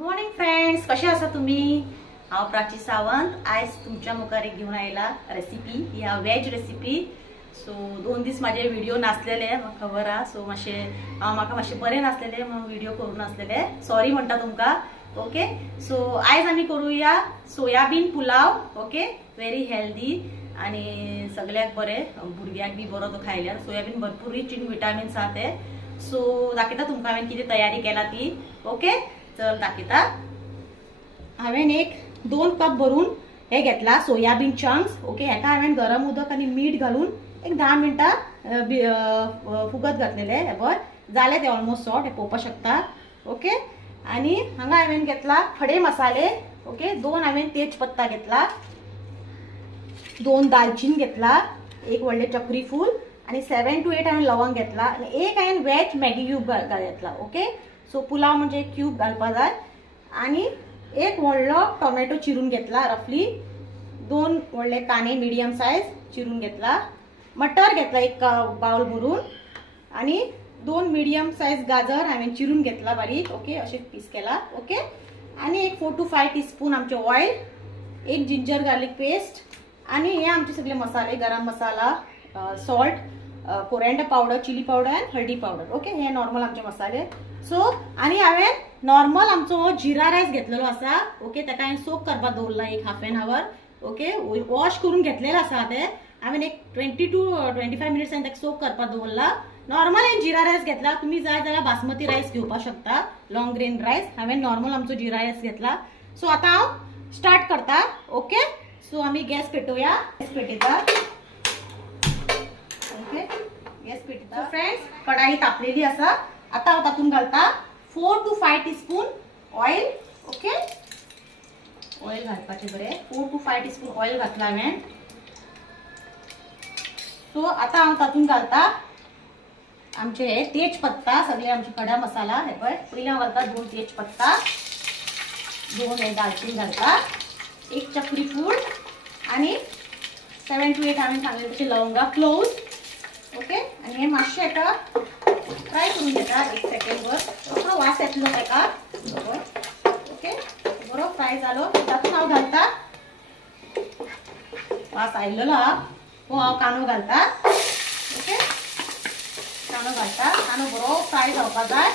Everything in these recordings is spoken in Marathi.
मॉर्निंग फ्रेंड्स, कशे आसा तुम्ही? हांव प्राची सावंत आयज तुमच्या मुखार एक घेऊन आयला रेसिपी, ह्या वेज रेसिपी। सो 2 दीस माझे व्हिडिओ नासलेले, म्हाका खबर हा। सो म्हाका मातशे बरे नासलेले म्हणून व्हिडिओ करू नासलेले, सॉरी म्हणटा तुमका। ओके, सो आयज आमी करूया soybean pulao. Okay, very healthy आणि सगळ्याक बरे, भुरग्याक बी बरो तो खायल्यार। सोयाबीन भरपूर रिच इन विटामिन्स आहा ते। सो दाखयता तुमका हांवें किती तयारी केला ती। ओके, चल दाखयता। हांवें एक 2 कप भरून हे घेतला सोयाबीन चंक्स। ओके, हेका हांवें गरम उदक आणि मीठ घालून एक 10 मिनटां फुगत घातलेले। हे बघ जाले ते ऑलमोस्ट सॉफ्ट, हे पळोवपाक शकता। ओके, आणि हांगा हांवें घेतला खडे मसाले। ओके, 2 हांवें तेजपत्ता घेतला, 2 दालचीन घेतला, एक व्हडले चक्री फूल आणि 7 to 8 हांवें लवंग घेतला आणि एक हांवें वेज मॅगी क्यूब घेतला। ओके, सो पुलाव म्हणजे क्यूब घालपा जाय। आणि एक व्हडलो टोमॅटो चिरून घेतला रफली, 2 व्हडले कांदे मीडियम साइज चिरून घेतला, मटर घेतला एक बाउल भरून, आणि 2 मीडियम साइज गाजर हांवें चिरून घेतला बारीक। ओके, असे पीस केला। ओके, आणि एक 4 to 5 टीस्पून आमचे ऑइल, एक जिंजर गार्लिक पेस्ट, आणि हे आमचे सगळे मसाले, गरम मसाला, salt, coriander powder, chili powder आणि हळदी पावडर। ओके, हे नॉर्मल आमचे मसाले। सो आणि हांवें नॉर्मल आमचो जिरा रायस घेतलेलो आसा। ओके, ताका हांवें सोक करपाक दवरला एक half an hour. Okay, wash करून घेतलेलो आसा ते हांवें एक 20 to 25 मिनिट्स ताका सोक करपाक दवरला। नॉर्मल हांवें जिरा रायस घेतला, तुम्ही जाय जाल्यार बासमती रायस घेवपाक शकता, लॉंग ग्रेन रायस। हांवें नॉर्मल आमचो जिरा रायस घेतला। सो आता हांव स्टार्ट करता। ओके, सो आम्ही गॅस पेटोवया। गॅस पेटयता। ओके, गॅस पेटयता। फ्रेंड्स, कढाई तापलेली आसा। आता हांव तातून घालता 4 to 5 teaspoon oil. Okay, oil घालपाचे बरे, 4 to 5 टीस्पून ऑइल घातला हांवें। सो आता हांव तातून घालता आमचे हे तेजपत्ता, सगळे आमचे खडा मसाला। हे पळय, पयलीं हांव घालता 2 तेजपत्ता, 2 हे दालचीन घालता, एक चक्री फूल, आणि 7 to 8 हांवें सांगले तशे लवंगा, क्लोव्ज। ओके, आणि हे मातशे आता फ्राय करून घेता 1 सेकंडवर, बरो वास येतलो ताका। ओके, बरो फ्राय जालो, तातून हांव घालता, वास आयल्लो हा, हो हांव कांदो घालता। ओके, कांदो घालता, कांदो बरो फ्राय जावपा जाय।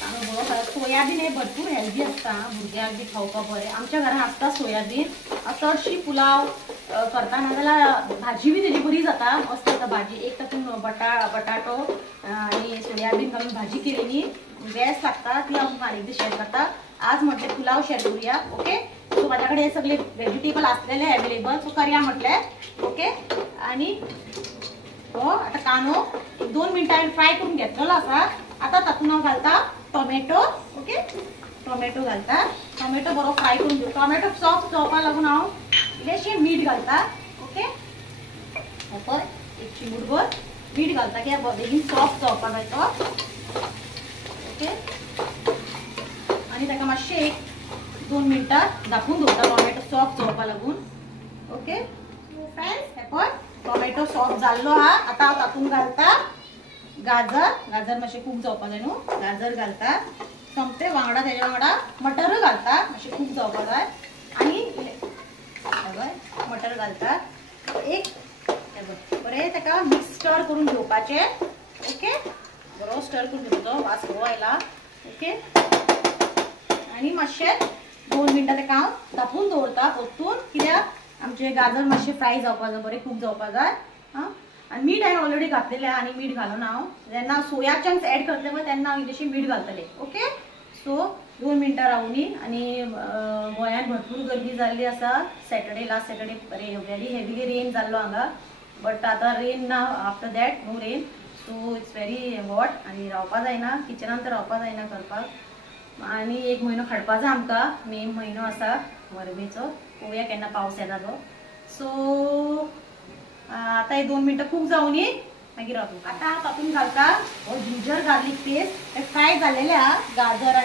कांदो बरो फ्राय, सोयाबीन हे भरपूर हेल्दी आसता, भुरग्यांक बी खावपाक बरें। आमच्या घरान आसता सोयाबीन, चडशी पुलाव करता नाजाल्यार भाजी बी तेजी बरी जाता, मस्त जाता भाजी। एक तातून बटाटो आणि सोयाबीन घालून भाजी केलेली बेस्ट लागता, ती हांव आनी शेअर करता। आज म्हटले पुलाव शेअर करूया। ओके, सो माझ्याकडे हे सगळे व्हेजिटेबल असलेले अवेलेबल, सो करूया म्हटले। ओके, आणि हो आता कांदो 2 मिनिटां फ्राय करून घेतलेलो आसा। आता तातून हांव घालता टोमॅटो। ओके, टोमॅटो घालता, टोमॅटो बरो फ्राय करून घेऊ। टोमॅटो सॉफ्ट जावपा लागून हांव इल्लेशें मीठ घालता। ओके, पळय एक चिमूटभर मीठ घालता की बेगीन सॉफ्ट जावपा जाय तो। ओके, आणि ताका मातशें एक 2 मिनिटां धापून दवरता टोमॅटो सॉफ्ट जावपा लागून। ओके फ्रेंड्स, हे पळय टोमॅटो सॉफ्ट जाल्लो हा। आता हांव तातून घालता गाजर, गाजर मातशें खूब जावपा जाय न्हू, गाजर घालता, सोमते वांगडा तेज्या वांगडा मटर घालता, मातशें खूब जावपा जाय, आणि मटर घालता एक, बरें ताका मिक्स स्टर करून घेवपाचे। ओके, बरो स्टर करून घेवचो, वास बरो आयला। ओके, आणि मातशें 2 मिनिटां ताका हांव धापून दवरता परतून, कित्याक आमचे गाजर मातशें फ्राय जावपा जाय, बरें खूब जावपा जाय। आणि मीठ हांवें ऑलरेडी घातलेलें आनी मीठ घालून हांव जेन्ना सोया चंक्स एड करतले पळय तेन्ना हांव इल्लेशें मीठ घालतलें। ओके, सो 2 मिनिटां रावुनी। आणि गोंयांत भरपूर गर्दी जाल्ली आसा, Saturday last Saturday very heavily rain जाल्लो हांगा, बट आतां रेन ना, after that no rain, so it's very hot, आणि रावपा जायना किचनांत, तर रावपा जायना करपाक। आणि 1 म्हयनो खाडपा जाय आमकां, मे म्हयनो आसा वरमेचो, पळोवया केन्ना पावस येता तो। सो आता हे 2 मिनिटां खूब जावुनी, मागीर आता हांव तातून घालता हो जिंजर गार्लिक पेस्ट, हे फ्राय जाल्लेले आहा, गाजर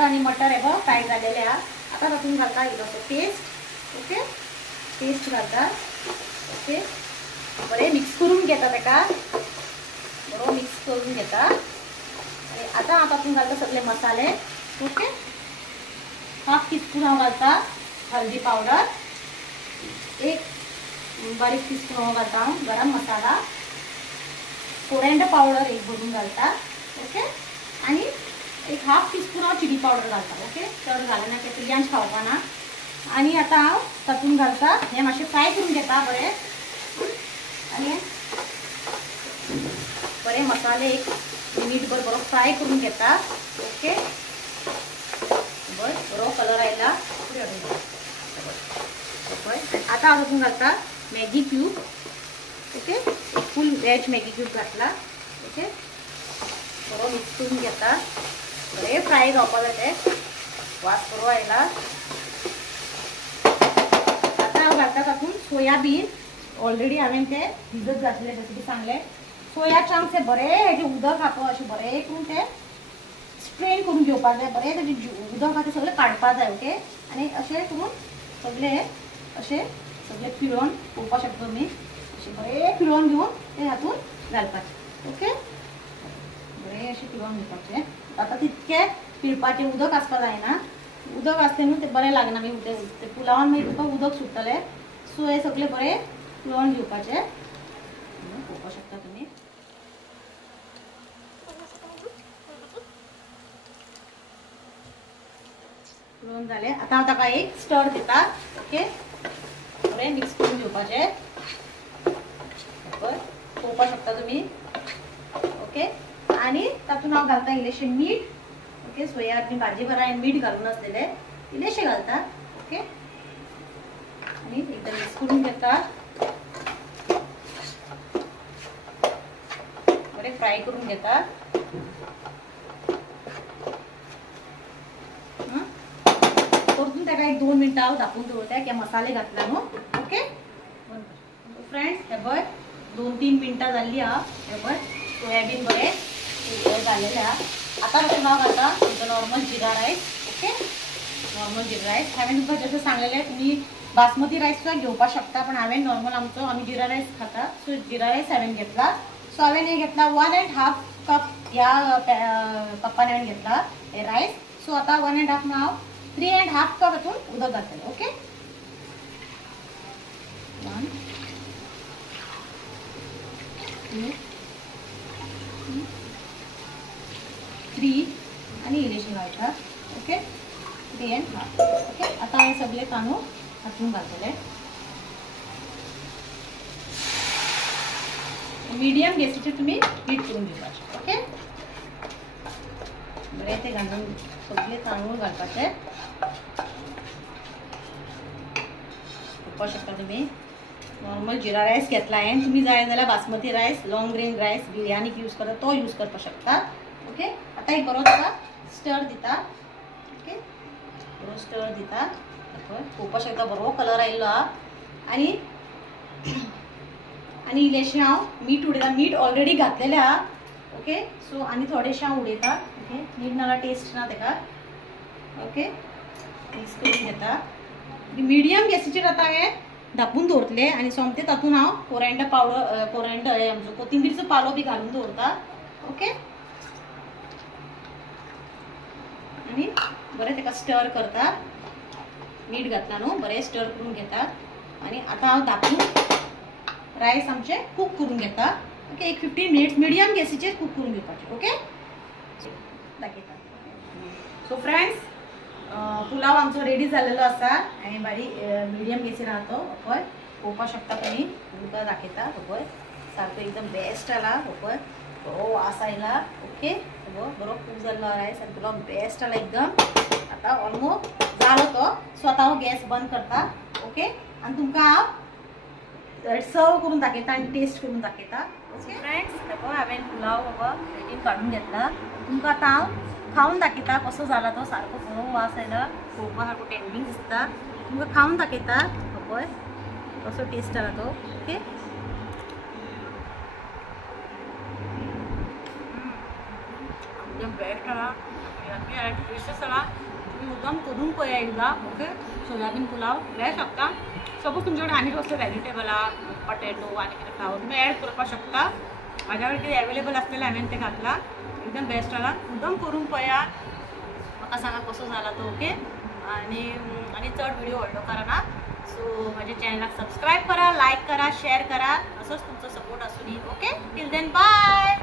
आणि मटर हे बघ फ्राय जाल्लेले आहा। आता तातून घालता इल्लोसो पेस्ट। ओके, पेस्ट घालता। ओके, बरें मिक्स करून घेता ताका, बरो मिक्स करून घेता, आता आपण घालता सगळे मसाले. ओके, 1/2 टीस्पून हांव घालता हल्दी पावडर, 1 बारीक टीस्पून हांव घालता गरम मसाला, कोरिएंडर पावडर 1 भरून घालता. ओके, आणि 1/2 टीस्पून हांव चिली पावडर घालता. ओके, चड घालना की पिल्यांक खावपाना. आणि आता हांव तातूंत घालता हे मातशें फ्राय करून घेता बरें. आणि बरे मसाले 1 मिनिट बरो फ्राय करून घेता. ओके, बरो कलर आयला. आता हांव तातूंत घालता मॅगी क्यूब. ओके, फूल वेज मॅगी क्यूब घातला. ओके, बरो मिक्स करून घेता. बरे फ्राय जावपा जाय ते, वास बरो आयला. आता हांव घालता तातूंत सोयाबीन. ऑलरेडी हांवें ते भिजत घातले जशें की सांगलें. सोया चंक्स हे बरे हेजे उदक आहा पळय अशें बरें करून ते स्ट्रेन करून घेवपाक जाय. बरें तेजे उदक आहा तें सगळें काडपाक जाय. ओके, आनी अशें करून सगळे पिळोवन पळोवपाक शकता तुमी. अशें बरें पिळोवन घेवन ते हातूंत घालपाचें. ओके, बरें अशें पिळोवन घेवपाचें. आतां तितकें पिळपाचें उदक आसपाक जायना. उदक आसलें न्हू तें बरें लागना मागीर ते पुलावान मागीर तुका उदक सुट्टलें. सो हे सगळें बरें पिळोवन घेवपाचें. पळोवपाक शकता तुमी. पिळोवन जालें. आतां हांव ताका एक स्टर दिता. ओके, बरें मिक्स करून घेवपाचें. पळोवपाक शकता तुमी. ओके, आनी तातूंत हांव घालता इल्लेशें मीठ. ओके, सोयाबीन भाजी बरें हांवें मीठ घालून नासलेलें, इल्लेशें घालता. ओके, आनी एकदम मिक्स करून घेता. बरें फ्राय करून घेता. परतून ताका 1-2 मिनटां हांव धापून दवरता की मसाले घातला न्हू. ओके फ्रेंड्स, हे पळय 2-3 मिनटां जाल्ली आहा. हे पळय सोयाबीन बरें घालेलें आहा. आतां तातूंत हांव घालता तुमचो नॉर्मल जिरा रायस. ओके, नॉर्मल जिरा रायस हांवें तुमकां जशें सांगलेलें तुमी बासमती रायस सुद्दां घेवपाक शकता, पण हांवें नॉर्मल आमी जिरा रायस खाता. सो जिरा रायस हांवें घेतला. सो हांवें हे घेतला 1.5 कप. ह्या कपान हांवें घेतला हे रायस. सो आतां 1.5 न्हू हांव 3.5 कप हातूंत उदक घातलेलें. ओके, 1 2 3 आणि इल्लेशें घालता. ओके, 3.5. ओके, आतां हांवें सगळे तांदूळ हातूंत घातलेले. मिडियम गॅसीचेर तुमी हीट करून घेवपाचें. ओके, बरें ते घालून सगळे तांदूळ घालपाचे. पळोवपाक शकता तुमी नॉर्मल जिरा रायस घेतला हांवें. तुमी जाय जाल्यार बासमती रायस, लॉंग ग्रेन रायस बिरयानीक यूज करता तो यूज करपाक शकता. ओके, आतां एक बरो ताका स्टर दिता. ओके, बरो स्टर दिता. पळोवपाक शकता बरो कलर आयिल्लो आहा. आनी इल्लेशें हांव मीठ उडयता. मीठ ऑलरेडी घातलेलें आहा. ओके, सो आनी थोडेशें हांव उडयता. ओके, मीठ नाल्यार टेस्ट ना ताका. ओके, मिक्स करून घेता. मिडियम गॅसीचेर आतां हांवें धापून दवरतलें आनी सोमतें तातूंत हांव कोरिएंडर पावडर आमचो कोथिंबीरचो पालो बी घालून दवरता. ओके, आनी बरें ताका स्टर करता. मीठ घातला न्हू, बरें स्टर करून घेता. आनी आतां हांव धापून रायस आमचे कूक करून घेता. ओके, एक 15 मिनिट्स मिडियम गॅसीचेर कूक करून घेवपाचें. ओके, दाखयता. सो फ्रेंड्स, पुलाव आमचो रेडी जाल्लेलो आसा आनी बारीक मिडियम गॅसीर आहा तो. पळय पळोवपाक शकता तुमी. तुमकां दाखयता. पळय सारको एकदम बेस्ट आला. पळय बरो वास आयला. ओके, बरो कूक जाल्लो रायस आनी पुलाव बेस्ट आला एकदम. आतां ऑलमोस्ट जालो तो. सो आतां हांव गॅस बंद करता. ओके, आनी तुमकां हांव सर्व करून दाखयता आनी टेस्ट करून दाखयता. ओके फ्रेंड्स, पळय हांवें पुलाव बाबा रेडी काडून घेतला. तुमकां आतां हांव खावन दाखयता कसो जाला तो. सारको बरो वास आयला. पळोवपाक सारको टेम्पटिंग दिसता. तुमकां खावन दाखयता. पळय कसो टेस्ट आला तो. ओके, एकदम बेस्ट आला. टेस्टच आला. तुम्ही मुद्दाम करून पळया एकदा. ओके, सोयाबीन पुलाव वेळ शकता. सपोज तुमच्याकडे आनी कसले व्हेजिटेबल आहा, पोटॅटो आनी कितें फ्लावर तुमी ऍड करपाक शकता. माझ्याकडे किती अवेलेबल असलेला हांवें ते घातला एकदम बेस्ट आला मुद्दम करून पळया म्हाका सांगा कसो जाला तो ओके आणि चड व्हिडिओ व्हडलो करा ना सो माझ्या चॅनलाक सबस्क्राईब करा लाईक करा शेअर करा असंच तुमचा सपोर्ट असू दी ओके टिल देन बाय